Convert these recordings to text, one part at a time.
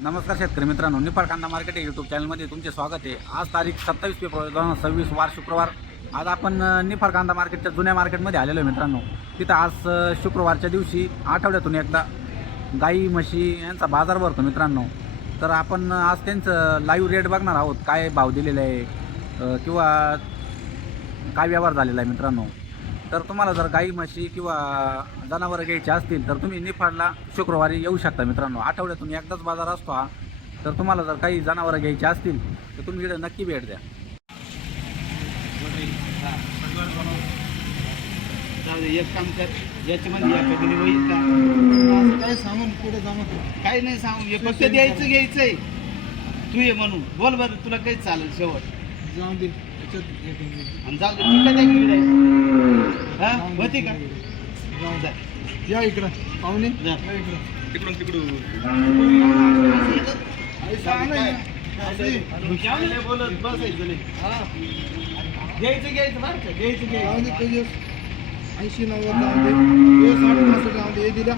नमस्कार शेतकरी मित्रांनो, निफाड कांदा मार्केट यूट्यूब चॅनलमध्ये तुमचे स्वागत आहे। आज तारीख 27 फेब्रुवारी 2026 वार शुक्रवार। आज आपण निफाड कांदा मार्केटच्या जुन्या मार्केटमध्ये आलेलो आहे मित्रांनो। तिथं आज शुक्रवारच्या दिवशी आठवड्यातून एकदा गाई म्हशी यांचा बाजार भरतो मित्रांनो। तर आपण आज त्यांचं लाईव्ह रेट बघणार आहोत, काय भाव दिलेले आहे किंवा काय व्यवहार झालेला आहे मित्रांनो। तर तुम्हाला जर गाई म्हशी किंवा जनावरं घ्यायची असतील तर तुम्ही निफाडला शुक्रवारी येऊ शकता मित्रांनो। आठवड्यातून एकदाच बाजार असतो हा। तर तुम्हाला जर काही जनावरं घ्यायची असतील तर तुम्ही इकडे नक्की भेट द्या। एक काम कर, याच्यामध्ये या कधी होईल का? काय सामान पुढे जमा काही नाही सांगू, फक्त द्यायचं घ्यायचंय। तू ये म्हणून बोल बरं, तुला काही चालेल शेवट जाऊन दे याच्यात आणि जाऊ दे, ठीक आहे इकडे हा होती का? जाऊन जा. या इकडं पाहुणे जा. या इकडं तिकडून बोलत बसायचं नाही। घ्यायचं बरं का, घ्यायचं जाऊन दे तुझे 80-90 जाऊन दे, हे 60-65 जाऊन दे, हे दिला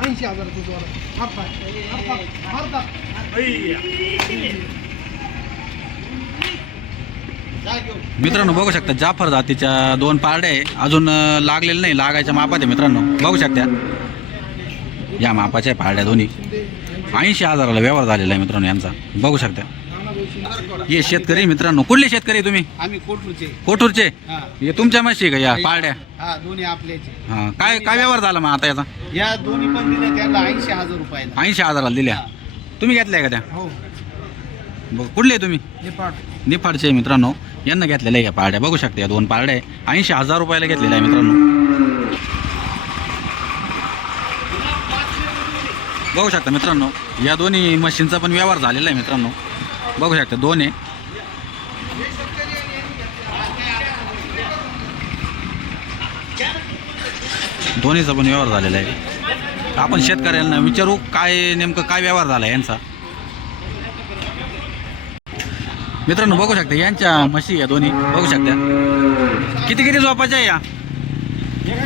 80,000 तुझं मित्रांनो बघू शकता, जाफर जातीच्या दोन पारड्या आहे, अजून लागलेले नाही, लागायच्या मापात आहे मित्रांनो। बघू शकता या मापाच्या पारड्या दोन्ही 80,000ला व्यवहार झालेला आहे मित्रांनो यांचा। बघू शकता हे शेतकरी मित्रांनो। कुठले शेतकरी तुम्ही? आम्ही कोटूरचे। कोठूरचे? हा हे तुमच्या म्हशी का या पारड्या? हा, दोन्ही आपल्याचे। हां, काय काय व्यवहार झाला मग आता याचा? या दोन्ही पण दिल्या त्यांना 80,000 रुपयाला। 80,000ला दिल्या। तुम्ही घेतल्या का त्या? हो बघ, कुठले आहे तुम्ही? नेपाळ निफाडचे मित्रांनो, यांना घेतलेल्या आहे या पारड्या। बघू शकता या दोन पारड्या 80,000 रुपयाला घेतलेल्या आहे मित्रांनो। बघू शकता मित्रांनो, या दोन्ही मशीनचा पण व्यवहार झालेला आहे मित्रांनो। बघू शकता दोन आहे। दोन्हीचा पण व्यवहार झालेला आहे। आपण शेतकऱ्यांना विचारू काय नेमकं काय व्यवहार झाला आहे यांचा। मित्रांनो बघू शकता यांच्या म्हशी या दोन्ही। बघू शकता किती किती झोपाच्या या?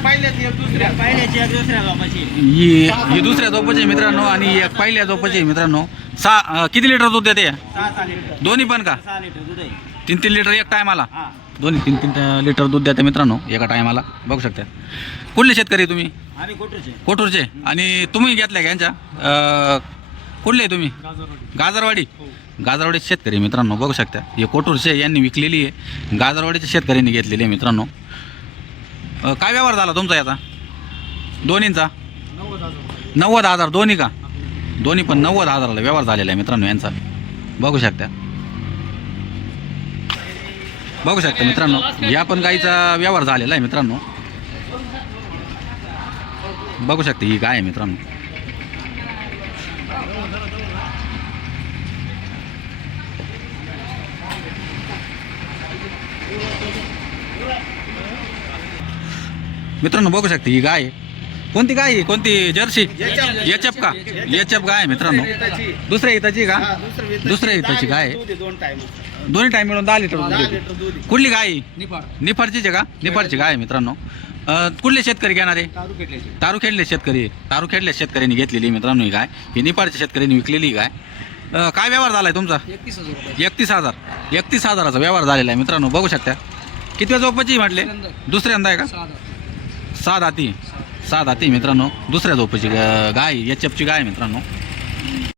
पहिल्याची एक दुसऱ्या बाबाची। ही दुसऱ्या झोपाची मित्रांनो आणि एक पहिल्या झोपाची मित्रांनो। किती लिटर दूध देते या? 6 लिटर। दोन्ही पण का? 6 लिटर दूध आहे। 3-3 लिटर एक टायमाला? हा, दोन्ही 3-3 लिटर दूध देते मित्रांनो एका टायमाला। बघू शकता कुठले शेतकरी तुम्ही? आम्ही कोटूरचे। कोठूरचे। आणि तुम्ही घेतल्या का यांच्या? कुठले तुम्ही? गाजरवाडी? गाजरवाडी शेतकरी मित्रांनो। बघू शकता हे कोठूरचे यांनी विकलेली आहे, गाजरवाडीच्या शेतकऱ्यांनी घेतलेली आहे मित्रांनो। काय व्यवहार झाला तुमचा याचा दोन्हींचा? 90,000 दोन्ही का? दोन्ही पण 90,000ला व्यवहार झालेला आहे मित्रांनो यांचा। बघू शकता बघू शकता मित्रांनो, या पण गाईचा व्यवहार झालेला आहे मित्रांनो। बघू शकता ही गाय आहे मित्रांनो। मित्रांनो बघू शकता ही गाय आहे। कोणती गाय आहे? कोणती? जर्सी? एचएफ का? एचएफ गाय आहे मित्रांनो। दुसऱ्या इथाची का? दुसऱ्या इथाची गाय आहे। दोन्ही टाइम मिळून 10 लिटर दूध देते। दूध। कुठली गाय आहे? नेपाळ निफाडचीच आहे का? निफाडची गाय आहे मित्रांनो। कुठले शेतकरी घेणार आहे? तारुखेडले शेतकरी। तारुखेडल्या शेतकऱ्यांनी घेतलेली आहे मित्रांनो ही गाय। ही निफाडच्या शेतकऱ्यांनी विकलेली ही गाय। काय व्यवहार झाला आहे तुमचा? 31,000 31,000चा व्यवहार झालेला आहे मित्रांनो। बघू शकता किती झोपाची म्हटले? दुसऱ्यांदा आहे का? 6 दाती मित्रांनो। दुसऱ्या झोपाची गाय एचएफची गाय मित्रांनो।